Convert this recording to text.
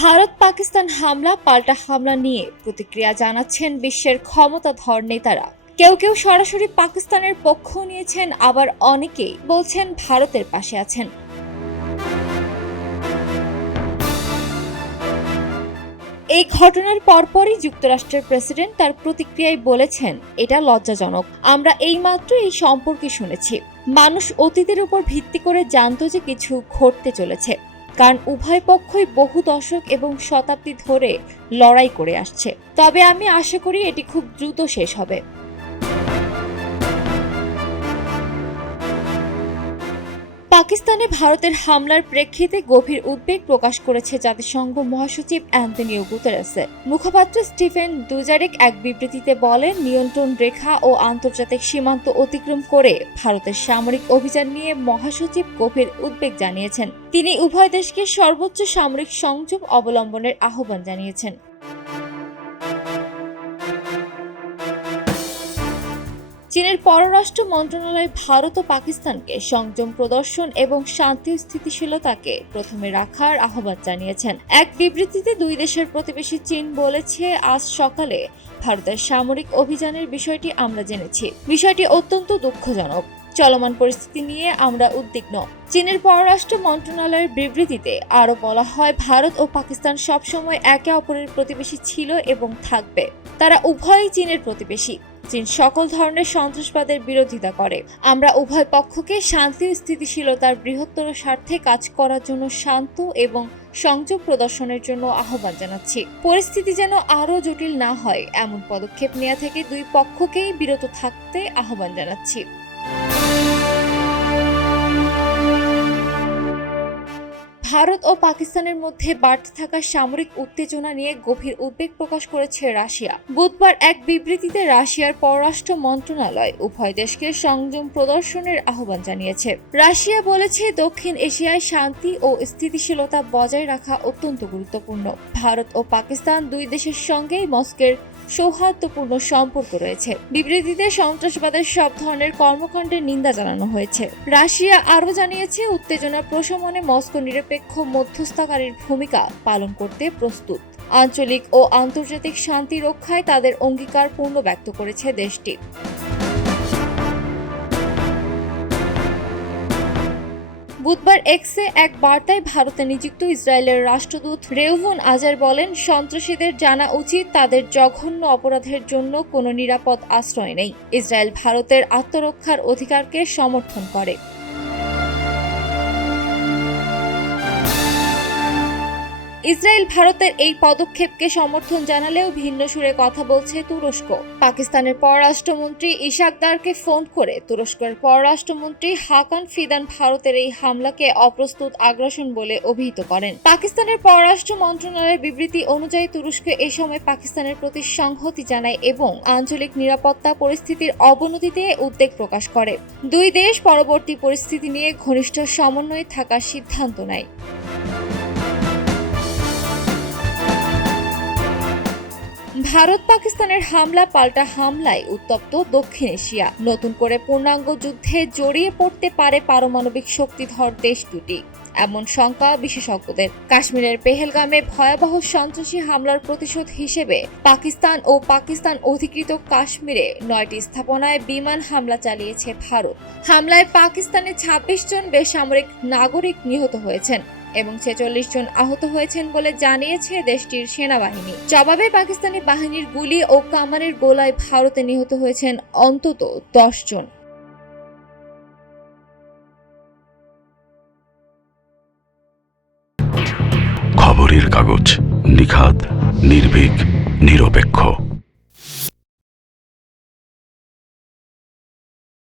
ভারত পাকিস্তান হামলা, পাল্টা হামলা নিয়ে প্রতিক্রিয়া জানাচ্ছেন বিশ্বের ক্ষমতাধর নেতারা। কেউ কেউ সরাসরি পাকিস্তানের পক্ষ নিয়েছেন, আবার অনেকেই বলছেন ভারতের পাশে আছেন। এই ঘটনার পরপরই যুক্তরাষ্ট্রের প্রেসিডেন্ট তার প্রতিক্রিয়ায় বলেছেন, এটা লজ্জাজনক। আমরা এইমাত্র এই সম্পর্কে শুনেছি। মানুষ অতীতের উপর ভিত্তি করে জানত যে কিছু ঘটতে চলেছে। কারণ উভয় পক্ষই বহু দশক এবং শতাব্দী ধরে লড়াই করে আসছে। তবে আমি আশা করি এটি খুব দ্রুত শেষ হবে। পাকিস্তানে ভারতের হামলার প্রেক্ষিতে গভীর উদ্বেগ প্রকাশ করেছে জাতিসংঘ মহাসচিব অ্যান্টনিও গুতেরেসে মুখপাত্র স্টিফেন দুজারিক এক বিবৃতিতে বলেন, নিয়ন্ত্রণ রেখা ও আন্তর্জাতিক সীমান্ত অতিক্রম করে ভারতের সামরিক অভিযান নিয়ে মহাসচিব গভীর উদ্বেগ জানিয়েছেন। তিনি উভয় দেশকে সর্বোচ্চ সামরিক সংযম অবলম্বনের আহ্বান জানিয়েছেন। চীনের পররাষ্ট্র মন্ত্রণালয় ভারত ও পাকিস্তানকে সংযম, প্রদর্শন এবং শান্তি স্থিতিশীলতাকে প্রথমে রাখার আহ্বান জানিয়েছেন। এক বিবৃতিতে দুই দেশের প্রতিবেশী চীন বলেছে, আজ সকালে ভারতের সামরিক অভিযানের বিষয়টি আমরা জেনেছি। বিষয়টি অত্যন্ত দুঃখজনক। চলমান পরিস্থিতি নিয়ে আমরা উদ্বিগ্ন। চীনের পররাষ্ট্র মন্ত্রণালয়ের বিবৃতিতে আরও বলা হয়, ভারত ও পাকিস্তান সবসময় একে অপরের প্রতিবেশী ছিল এবং থাকবে। তারা উভয়ই চীনের প্রতিবেশী। চীন সকল ধরনের সন্ত্রাসবাদের বিরোধিতা করে। আমরা উভয় পক্ষকে শান্তি ও স্থিতিশীলতার বৃহত্তর স্বার্থে কাজ করার জন্য শান্ত এবং সংযোগ প্রদর্শনের জন্য আহ্বান জানাচ্ছি। পরিস্থিতি যেন আরও জটিল না হয়, এমন পদক্ষেপ নেওয়া থেকে দুই পক্ষকেই বিরত থাকতে আহ্বান জানাচ্ছি। ভারত ও পাকিস্তানের মধ্যে বাড়তে থাকা সামরিক উত্তেজনা নিয়ে গভীর উদ্বেগ প্রকাশ করেছে রাশিয়া। বুধবার এক বিবৃতিতে রাশিয়ার পররাষ্ট্র মন্ত্রণালয় উভয় দেশকে সংযম প্রদর্শনের আহ্বান জানিয়েছে। রাশিয়া বলেছে, দক্ষিণ এশিয়ায় শান্তি ও স্থিতিশীলতা বজায় রাখা অত্যন্ত গুরুত্বপূর্ণ। ভারত ও পাকিস্তান দুই দেশের সঙ্গেই মস্কের সৌহার্দ্যপূর্ণ সম্পর্ক রয়েছে। বিবৃতিতে সন্ত্রাসবাদের সব ধরনের কর্মকাণ্ডের নিন্দা জানানো হয়েছে। রাশিয়া আরও জানিয়েছে, উত্তেজনা প্রশমনে মস্কো নিরপেক্ষ মধ্যস্থকারীর ভূমিকা পালন করতে প্রস্তুত। আঞ্চলিক ও আন্তর্জাতিক শান্তি রক্ষায় তাদের অঙ্গীকার পূর্ণ ব্যক্ত করেছে দেশটি। বুধবার এক্সে এক বার্তায় ভারতে নিযুক্ত ইসরায়েলের রাষ্ট্রদূত রেউভন আজার বলেন, সন্ত্রাসীদের জানা উচিত তাদের জঘন্য অপরাধের জন্য কোনো নিরাপদ আশ্রয় নেই। ইসরায়েল ভারতের আত্মরক্ষার অধিকারকে সমর্থন করে। ইসরায়েল ভারতের এই পদক্ষেপকে সমর্থন জানালেও ভিন্ন সুরে কথা বলছে তুরস্ক। পাকিস্তানের পররাষ্ট্রমন্ত্রী ইশাকদারকে ফোন করে তুরস্কের পররাষ্ট্রমন্ত্রী হাকান ফিদান ভারতের এই হামলাকে অপ্রস্তুত আগ্রাসন বলে অভিহিত করেন। পাকিস্তানের পররাষ্ট্র মন্ত্রণালয়ের বিবৃতি অনুযায়ী তুরস্ক এ সময় পাকিস্তানের প্রতি সংহতি জানায় এবং আঞ্চলিক নিরাপত্তা পরিস্থিতির অবনতিতে উদ্বেগ প্রকাশ করে। দুই দেশ পরবর্তী পরিস্থিতি নিয়ে ঘনিষ্ঠ সমন্বয়ে থাকার সিদ্ধান্ত নেয়। ভারত পাকিস্তানের হামলা পাল্টা হামলায় উত্তপ্ত দক্ষিণ এশিয়া। নতুন করে পূর্ণাঙ্গ যুদ্ধে জড়িয়ে পড়তে পারে পারমাণবিক শক্তিধর দেশ দুটি, এমন শঙ্কা বিশেষজ্ঞদের। কাশ্মীরের পেহেলগামে ভয়াবহ সন্ত্রাসী হামলার প্রতিশোধ হিসেবে পাকিস্তান ও পাকিস্তান অধিকৃত কাশ্মীরে নয়টি স্থাপনায় বিমান হামলা চালিয়েছে ভারত। হামলায় পাকিস্তানে ছাব্বিশ জন বেসামরিক নাগরিক নিহত হয়েছেন। এবং ছেচল্লিশ জন আহত হয়েছেন বলে জানিয়েছে দেশটির সেনাবাহিনী। জবাবে পাকিস্তানি বাহিনীর গুলি ও কামানের গোলায় ভারতে নিহত হয়েছেন অন্তত দশ জন। খবরের কাগজ নিখাদ, নির্ভীক, নিরপেক্ষ।